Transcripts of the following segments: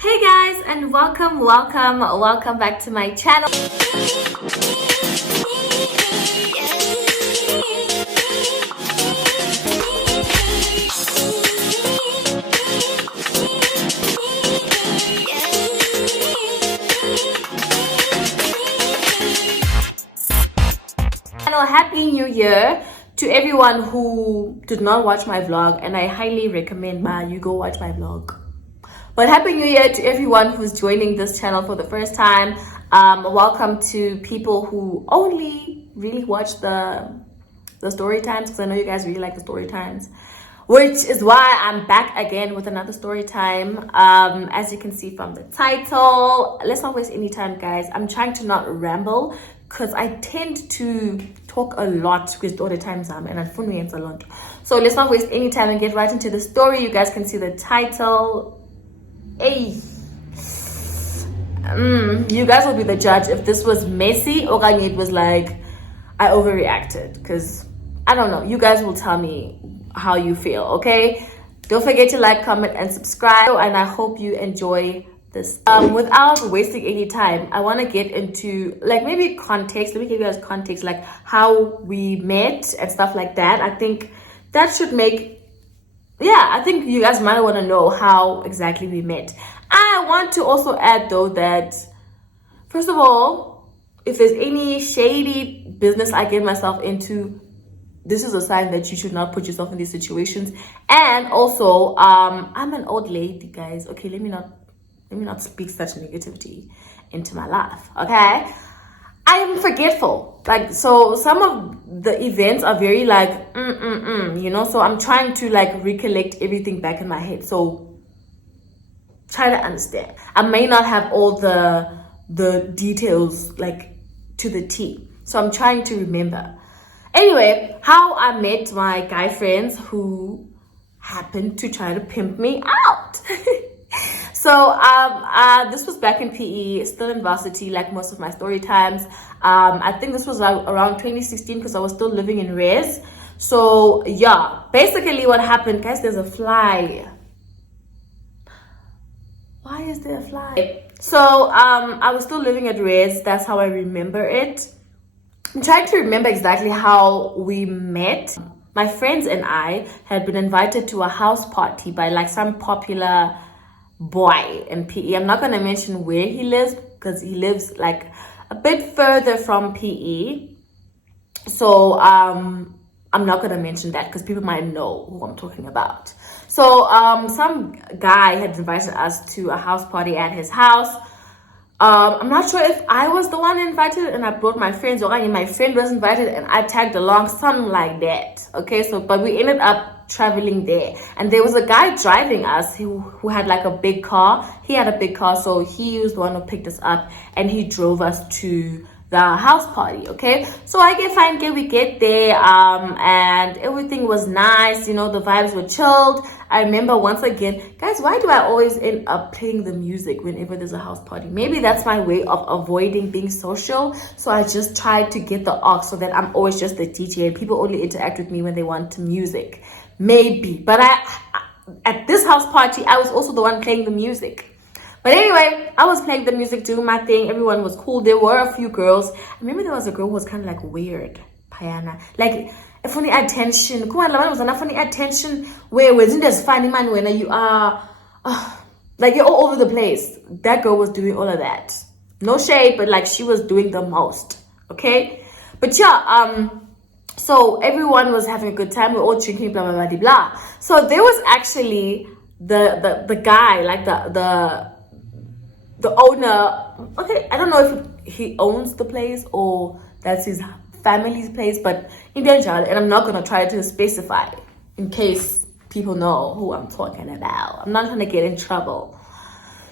Hey guys, and welcome back to my channel. Happy New Year to everyone who did not watch my vlog, and I highly recommend you go watch my vlog. But Happy New Year to everyone who's joining this channel for the first time. Welcome to people who only really watch the story times, because I know you guys really like the story times, which is why I'm back again with another story time. As you can see from the title, let's not waste any time, guys. I'm trying to not ramble because I tend to talk a lot with story times and it's a lot. So let's not waste any time and get right into the story. You guys can see the title. Hey, you guys will be the judge if this was messy or it was like I overreacted, because I don't know. You guys will tell me how you feel, okay? Don't forget to like, comment, and subscribe, and I hope you enjoy this. Without wasting any time, I want to get into like maybe context. Let me give you guys context, like how we met and stuff like that. I think that should make, I think you guys might want to know how exactly we met. I want to also add though that, first of all, if there's any shady business I get myself into, this is a sign that you should not put yourself in these situations. And also, I'm an old lady, guys. Okay, let me not speak such negativity into my life, okay? I am forgetful. Like, so some of the events are very like, so I'm trying to like recollect everything back in my head. So try to understand. I may not have all the details like to the T. So I'm trying to remember. Anyway, how I met my guy friends who happened to try to pimp me out. So this was back in PE, still in varsity, like most of my story times. I think this was around 2016 because I was still living in res. So yeah, basically what happened, guys, there's a fly. Why is there a fly? So I was still living at res. That's how I remember it. I'm trying to remember exactly how we met. My friends and I had been invited to a house party by like some popular boy in PE. I'm not going to mention where he lives because he lives like a bit further from PE. So I'm not going to mention that because people might know who I'm talking about. So some guy had invited us to a house party at his house. I'm not sure if I was the one invited and I brought my friends, or my friend was invited and I tagged along, something like that. Okay, so but we ended up traveling there, and there was a guy driving us who had like a big car. He had a big car, so he was the one who picked us up and he drove us to the house party. Okay, so we get there, and everything was nice, the vibes were chilled. I remember once again, guys, why do I always end up playing the music whenever there's a house party? Maybe that's my way of avoiding being social. So I just try to get the aux so that I'm always just the DJ and people only interact with me when they want music. Maybe, but at this house party, I was also the one playing the music. But anyway, I was playing the music, doing my thing. Everyone was cool. There were a few girls. I remember there was a girl who was kind of like weird, Payana. Like, funny attention. Come on, was enough funny attention where wasn't as funny man when you are like you're all over the place. That girl was doing all of that. No shade, but like she was doing the most. Okay? But yeah, so everyone was having a good time. We were all drinking, blah blah blah blah. So there was actually the guy, like the owner. Okay, I don't know if he owns the place or that's his family's place, but Indian child, and I'm not gonna try to specify in case people know who I'm talking about. I'm not gonna get in trouble.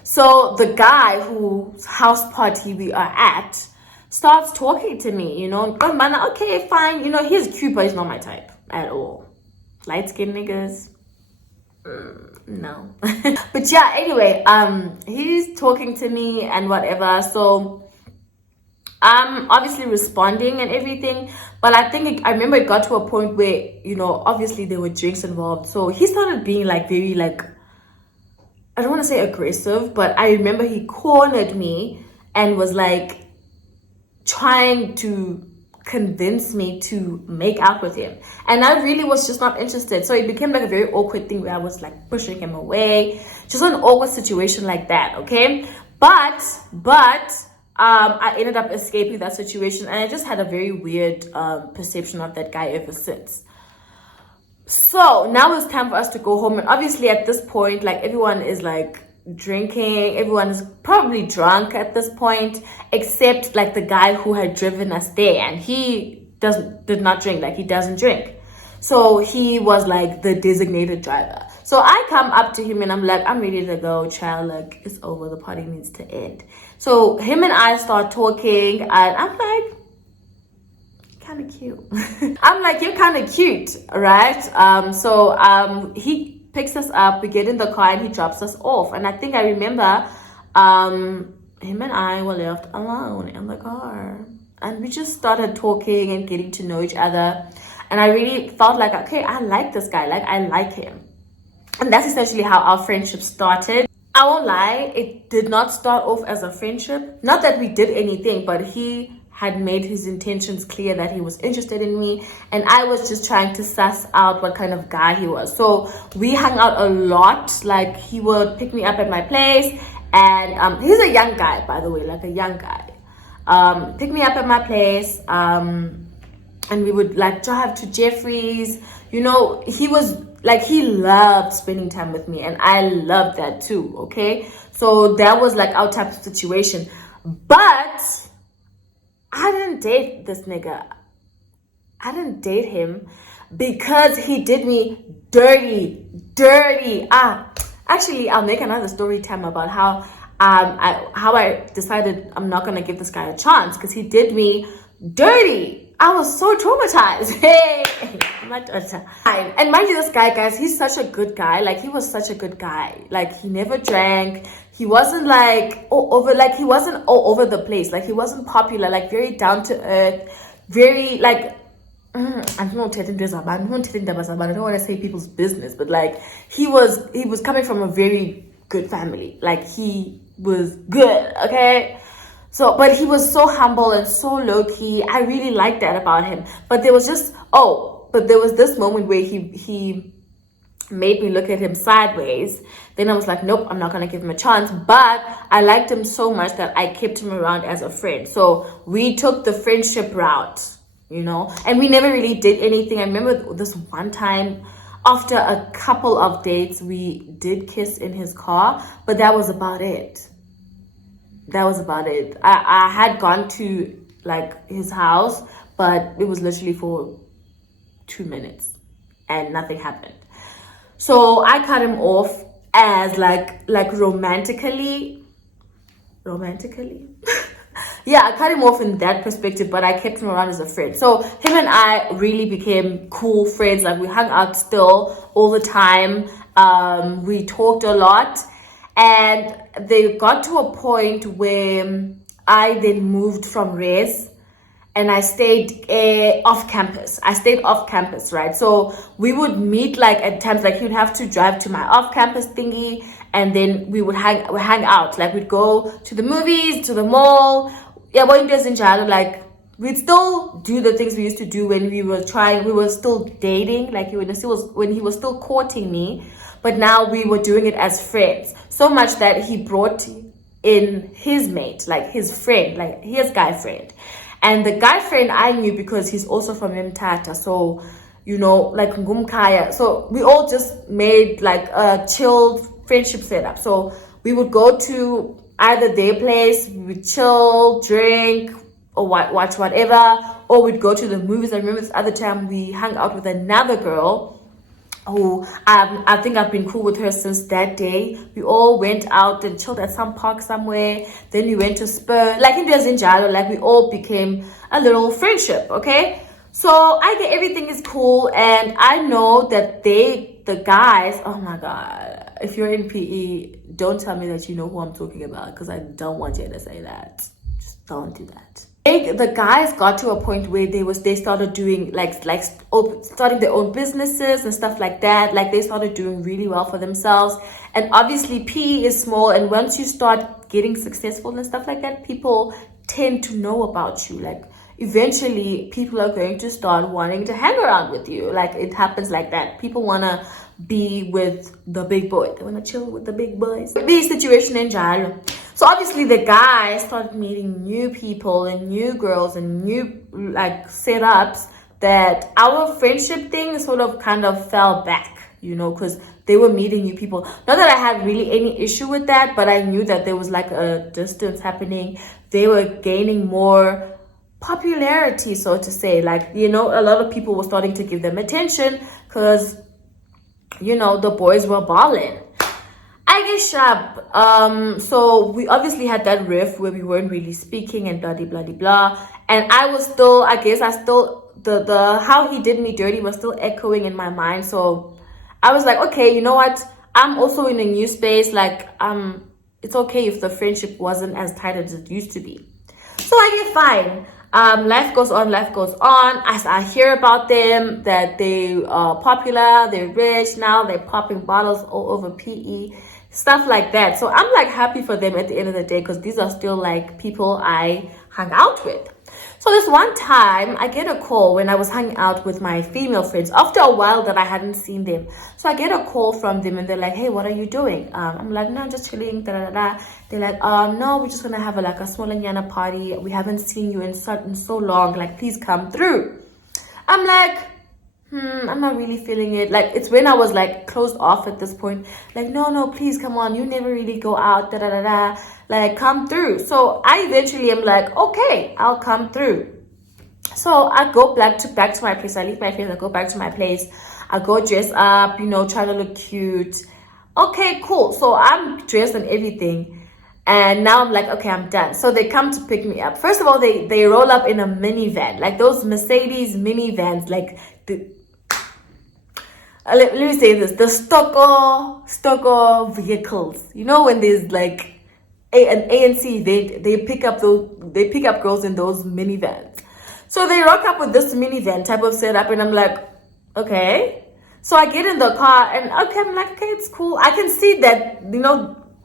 So the guy whose house party we are at starts talking to me, okay, fine, he's cute, but he's not my type at all. Light-skinned niggas, no. But yeah, anyway, he's talking to me and whatever. So I'm obviously responding and everything, but I remember it got to a point where, obviously there were drinks involved. So he started being like very like I don't want to say aggressive, but I remember he cornered me and was like trying to convince me to make out with him, and I really was just not interested. So it became like a very awkward thing where I was like pushing him away, just an awkward situation like that. Okay, but I ended up escaping that situation, and I just had a very weird perception of that guy ever since. So now it's time for us to go home, and obviously at this point, like, everyone is like drinking, everyone is probably drunk at this point, except like the guy who had driven us there, and he did not drink, like he doesn't drink. So he was like the designated driver. So I come up to him and I'm like, I'm ready to go, child, like it's over, the party needs to end. So him and I start talking, and I'm like, kind of cute. I'm like, you're kind of cute, right? So he picks us up, we get in the car, and he drops us off. And I think I remember him and I were left alone in the car, and we just started talking and getting to know each other. And I really felt like, okay, I like this guy, like I like him. And that's essentially how our friendship started. I won't lie, it did not start off as a friendship. Not that we did anything, but he had made his intentions clear that he was interested in me, and I was just trying to suss out what kind of guy he was. So we hung out a lot. Like, he would pick me up at my place, and he's a young guy, by the way, like a young guy. Pick me up at my place, and we would like drive to Jeffrey's. You know, he was like, he loved spending time with me, and I loved that too. Okay, so that was like our type of situation. But I didn't date this nigga. I didn't date him because he did me dirty. Actually, I'll make another story time about how I decided I'm not gonna give this guy a chance, because he did me dirty. I was so traumatized. Hey, my daughter. And mind you, this guy, guys, he's such a good guy. Like, he was such a good guy. Like, he never drank. He wasn't like he wasn't all over the place. Like, he wasn't popular. Like, very down to earth. Very like, I don't want to say people's business, but like, he was coming from a very good family. Like, he was good. Okay. So, but he was so humble and so low-key. I really liked that about him. But there was just, there was this moment where he made me look at him sideways. Then I was like, nope, I'm not going to give him a chance. But I liked him so much that I kept him around as a friend. So we took the friendship route, you know, and we never really did anything. I remember this one time, after a couple of dates, we did kiss in his car, but that was about it. I had gone to like his house, but it was literally for 2 minutes and nothing happened. So I cut him off as like romantically. Yeah, I cut him off in that perspective, but I kept him around as a friend. So him and I really became cool friends. Like, we hung out still all the time. We talked a lot. And they got to a point where I then moved from Res, and I stayed off campus. Right? So we would meet like at times, like he'd have to drive to my off campus thingy, and then we would hang out. Like, we'd go to the movies, to the mall. Yeah, like, we'd still do the things we used to do when we were still dating, like when he was still courting me. But now we were doing it as friends. So much that he brought in his mate, like his friend, like his guy friend. And the guy friend I knew because he's also from Mtata. So, you know, like Ngumkaya. So we all just made like a chill friendship setup. So we would go to either their place, we would chill, drink, or watch whatever. Or we'd go to the movies. I remember this other time we hung out with another girl who I think I've been cool with her since that day. We all went out and chilled at some park somewhere. Then we went to Spur. Like, in Zinjalo, like, we all became a little friendship, okay? So I get everything is cool, and I know that the guys, oh my God, if you're in PE, don't tell me that you know who I'm talking about, because I don't want you to say that. Just don't do that. The guys got to a point where they started doing starting their own businesses and stuff like that. Like they started doing really well for themselves. And obviously PE is small, and once you start getting successful and stuff like that, people tend to know about you. Like eventually people are going to start wanting to hang around with you. Like it happens like that. People want to be with the big boy. They want to chill with the big boys. The situation in Jalo. So obviously the guys started meeting new people and new girls and new like setups, that our friendship thing sort of kind of fell back, because they were meeting new people. Not that I had really any issue with that, but I knew that there was like a distance happening. They were gaining more popularity, so to say. Like, a lot of people were starting to give them attention because, the boys were balling. I get sharp. So we obviously had that riff where we weren't really speaking and blah blah blah blah. And I was still, the how he did me dirty was still echoing in my mind. So I was like, okay, you know what? I'm also in a new space. Like, it's okay if the friendship wasn't as tight as it used to be. So I get fine. Life goes on. As I hear about them, that they are popular, they're rich, now they're popping bottles all over PE, stuff like that. So I'm like happy for them at the end of the day, because these are still like people I hung out with. So this one time I get a call when I was hanging out with my female friends after a while that I hadn't seen them. So I get a call from them and they're like, hey, what are you doing? I'm like, no, I'm just chilling. Da, da, da. They're like, no, we're just gonna have a small Nyana party. We haven't seen you in so long. Like, please come through. I'm like, I'm not really feeling it. Like, it's when I was like closed off at this point. Like, no, please come on. You never really go out. Da da da da. Like, come through. So I eventually am like, okay, I'll come through. So I go back to my place. I leave my place. I go back to my place. I go dress up, try to look cute. Okay, cool. So I'm dressed and everything. And now I'm like, okay, I'm done. So they come to pick me up. First of all, they roll up in a minivan, like those Mercedes minivans, like let me say this, the stocko vehicles. When there's like an ANC, they pick up girls in those minivans. So they rock up with this minivan type of setup, and I'm like, okay. So I get in the car and okay, I'm like, okay, it's cool. I can see that,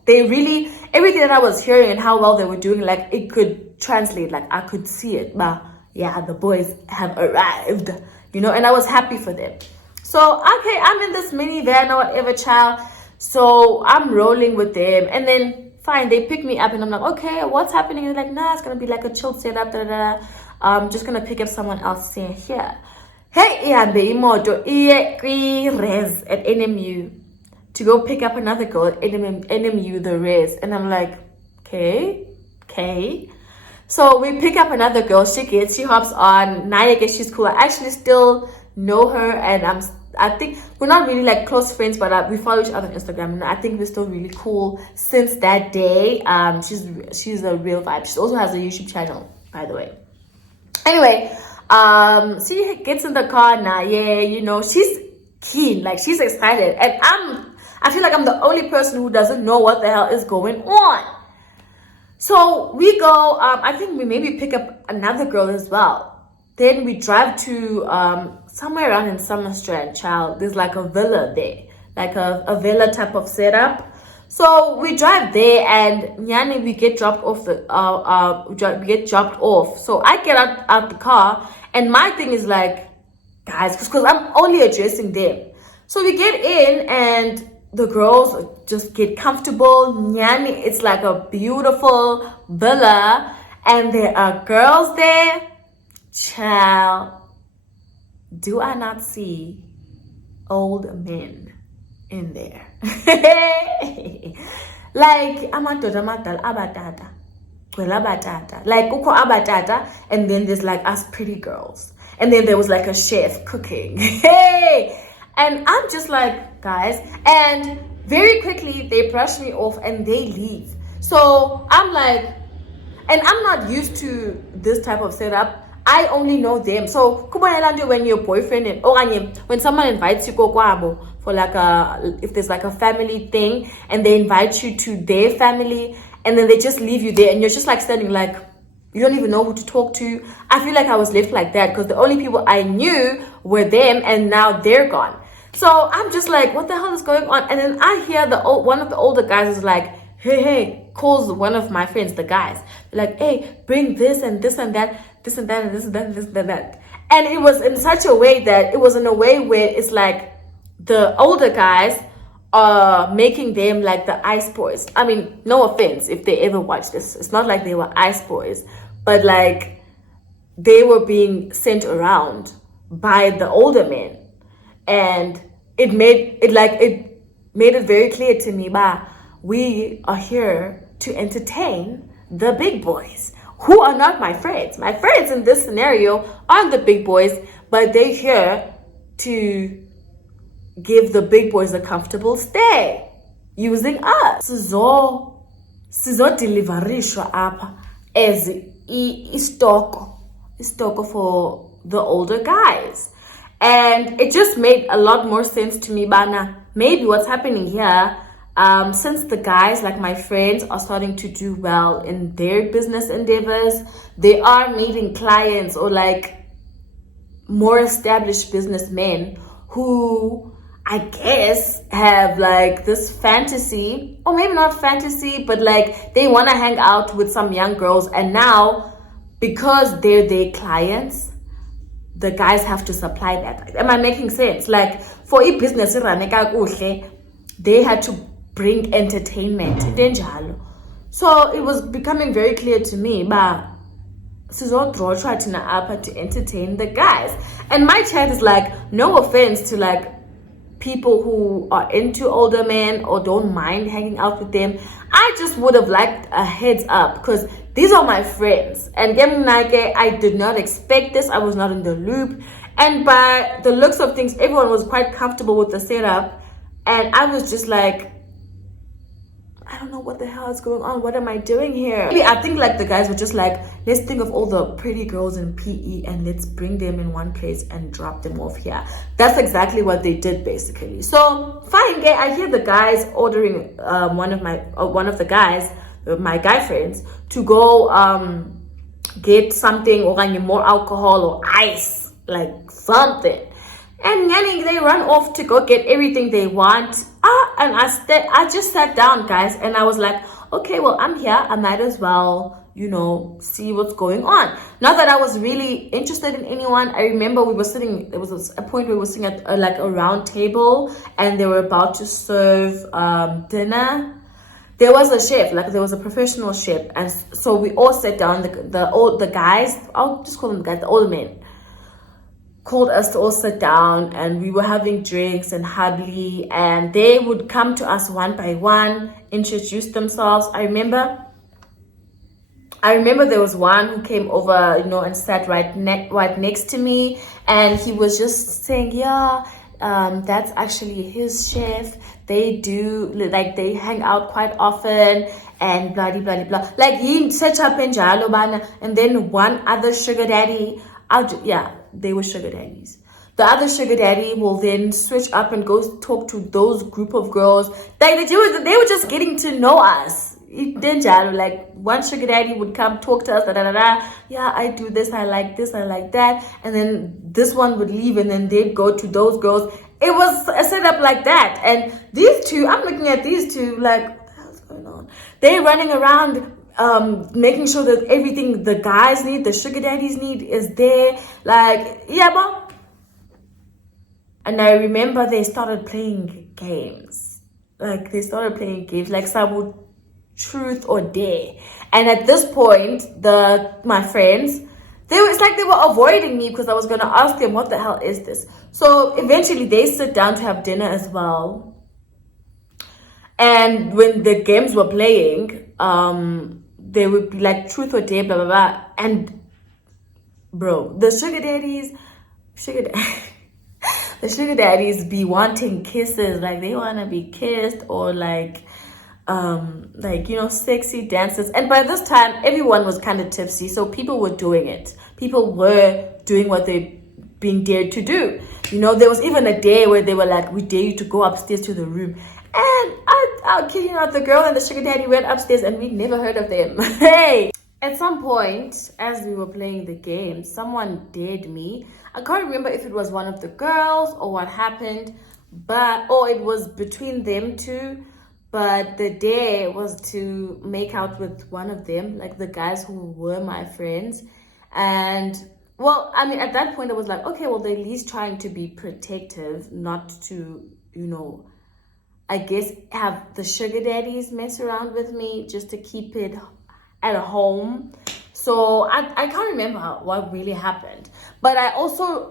they really, everything that I was hearing and how well they were doing, like it could translate, like I could see it. But yeah, the boys have arrived, and I was happy for them. So, okay, I'm in this minivan or whatever, child. So I'm rolling with them, and then fine, they pick me up and I'm like, okay, what's happening? And they're like, nah, it's gonna be like a chill setup, da da da. I'm just gonna pick up someone else here. Hey, ihambe imoto iye kwi-res at NMU to go pick up another girl at NMU, the res. And I'm like, okay. So we pick up another girl. She hops on. Naya gets, she's cool. I actually still know her, and I think we're not really like close friends, but we follow each other on Instagram, and I think we're still really cool since that day. She's a real vibe. She also has a YouTube channel, by the way. Anyway, she gets in the car now. Yeah, she's keen, like she's excited, and I feel like I'm the only person who doesn't know what the hell is going on. So we go, I think we maybe pick up another girl as well. Then we drive to somewhere around in Summerstrand, child. There's like a villa there, like a villa type of setup. So we drive there, and Nyani, we get dropped off. We get dropped off. So I get out the car, and my thing is like, guys, because I'm only addressing them. So we get in, and the girls just get comfortable. Nyani, it's like a beautiful villa, and there are girls there. Child, do I not see old men in there? Like amadoda amadala abatata, kwela batata, like kuko abatata, and then there's like us pretty girls, and then there was like a chef cooking. Hey, and I'm just like, guys, and very quickly they brush me off and they leave. So I'm like, and I'm not used to this type of setup. I only know them. So when your boyfriend and when someone invites you for like if there's like a family thing, and they invite you to their family, and then they just leave you there, and you're just like standing like, You don't even know who to talk to. I feel like I was left like that because the only people I knew were them, and now they're gone. So I'm just like, what the hell is going on? And then I hear one of the older guys is like, hey, calls one of my friends, the guys. They're like, hey, bring this and this and that, this and that and this and that and this and that. And it was in such a way that it was in a way where it's like the older guys are making them like the ice boys. I mean, no offense if they ever watch this. It's not like they were ice boys, but like they were being sent around by the older men. And it made it very clear to me, we are here to entertain the big boys who are not my friends. My friends in this scenario aren't the big boys, but they're here to give the big boys a comfortable stay using us. Sizo deliverishwa apa as istoko for the older guys. And it just made a lot more sense to me, bana. Maybe what's happening here, since the guys, like my friends, are starting to do well in their business endeavors, they are meeting clients or like more established businessmen who I guess have like this fantasy, or maybe not fantasy, but like they want to hang out with some young girls. And now, because they're their clients, the guys have to supply that. Am I making sense? Like for a business, they had to bring entertainment. So it was becoming very clear to me, but try to entertain the guys. And my chat is like, no offense to like people who are into older men or don't mind hanging out with them. I just would have liked a heads up because these are my friends. And I did not expect this. I was not in the loop. And by the looks of things, everyone was quite comfortable with the setup. And I was just like, I don't know what the hell is going on. What am I doing here? Maybe I think like the guys were just like, let's think of all the pretty girls in PE and let's bring them in one place and drop them off here. That's exactly what they did basically. So fine, I hear the guys ordering one of the guys, my guy friends, to go get something or more alcohol or ice, like something. And they run off to go get everything they want. And I just sat down, guys, and I was like, okay, well, I'm here. I might as well, see what's going on. Not that I was really interested in anyone. I remember we were sitting, there was a point where we were sitting at like a round table and they were about to serve dinner. There was a chef, like there was a professional chef. And so we all sat down, the guys, I'll just call them the guys, the older men, called us to all sit down, and we were having drinks and hubbly, and they would come to us one by one, introduce themselves. I remember there was one who came over, and sat right next to me, and he was just saying, that's actually his chef. They they hang out quite often and blah blah blah. Like he set up in Jalobana, and then one other sugar daddy. They were sugar daddies. The other sugar daddy will then switch up and go talk to those group of girls. They were just getting to know us. Like one sugar daddy would come talk to us, yeah, I do this, I like that, and then this one would leave, and then they'd go to those girls. It was a setup like that. And these two, I'm looking at these two like, what the hell's going on? They're running around making sure that everything the guys need, the sugar daddies need, is there. Like, and I remember they started playing games. Like some truth or dare. And at this point, my friends, it's like they were avoiding me because I was gonna ask them, what the hell is this? So eventually they sit down to have dinner as well. And when the games were playing, they would be like truth or dare, blah blah blah. And bro, the sugar daddies be wanting kisses, like they want to be kissed, or like sexy dances. And by this time everyone was kind of tipsy, so people were doing it. People were doing what they being dared to do. There was even a day where they were like, we dare you to go upstairs to the room. And I'll kid you not, the girl and the sugar daddy went upstairs and we never heard of them. Hey, at some point, as we were playing the game, someone dared me. I can't remember if it was one of the girls or what happened, or it was between them two. But the dare was to make out with one of them, like the guys who were my friends. And well, I mean, at that point, I was like, okay, well, they're at least trying to be protective, not to, I guess, have the sugar daddies mess around with me just to keep it at home. So I can't remember what really happened. But I also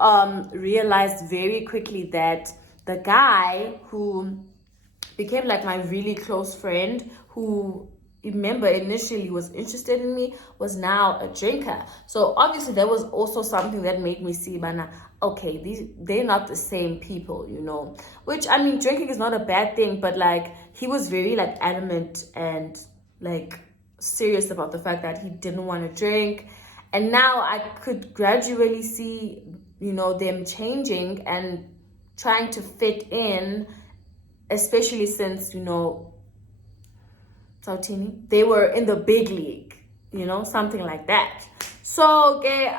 realized very quickly that the guy who became like my really close friend, who remember initially was interested in me, was now a drinker. So obviously there was also something that made me see, Bana, okay, they're not the same people, which, I mean, drinking is not a bad thing, but like he was very like adamant and like serious about the fact that he didn't want to drink. And now I could gradually see, them changing and trying to fit in, especially since, Sautini, they were in the big league, something like that. So, okay,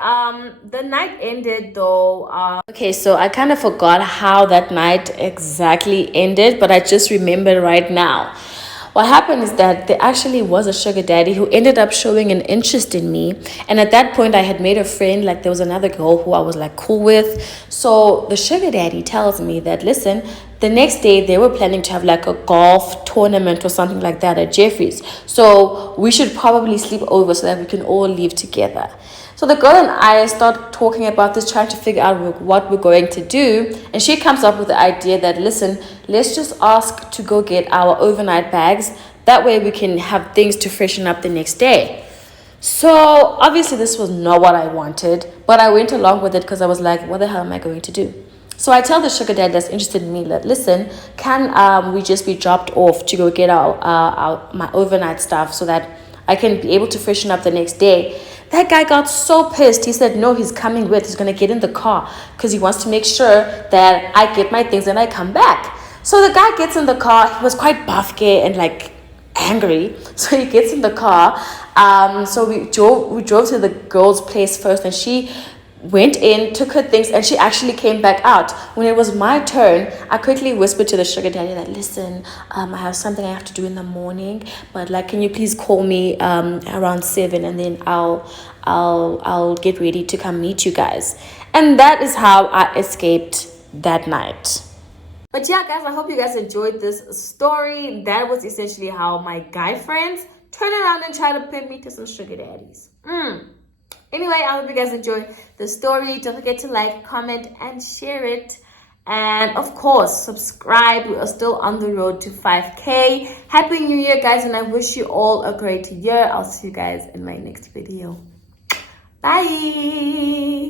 the night ended though. Okay, so I kind of forgot how that night exactly ended, but I just remember right now. What happened is that there actually was a sugar daddy who ended up showing an interest in me. And at that point, I had made a friend, like there was another girl who I was like cool with. So the sugar daddy tells me that, listen, the next day they were planning to have like a golf tournament or something like that at Jeffrey's. So we should probably sleep over so that we can all leave together. So the girl and I start talking about this, trying to figure out what we're going to do. And she comes up with the idea that, listen, let's just ask to go get our overnight bags. That way we can have things to freshen up the next day. So obviously this was not what I wanted, but I went along with it because I was like, what the hell am I going to do? So I tell the sugar dad that's interested in me that, listen, can we just be dropped off to go get my overnight stuff so that I can be able to freshen up the next day? That guy got so pissed. He said, no, he's coming with. He's going to get in the car because he wants to make sure that I get my things and I come back. So the guy gets in the car. He was quite buffy and like angry. So he gets in the car. So we drove to the girl's place first, and she went in, took her things, and she actually came back out. When it was my turn, I quickly whispered to the sugar daddy that, listen, I have something I have to do in the morning, but like, can you please call me around 7, and then I'll get ready to come meet you guys. And that is how I escaped that night. But yeah, guys, I hope you guys enjoyed this story. That was essentially how my guy friends turn around and try to pimp me to some sugar daddies. Anyway, I hope you guys enjoyed the story. Don't forget to like, comment, and share it. And of course, subscribe. We are still on the road to 5K. Happy New Year, guys, and I wish you all a great year. I'll see you guys in my next video. Bye.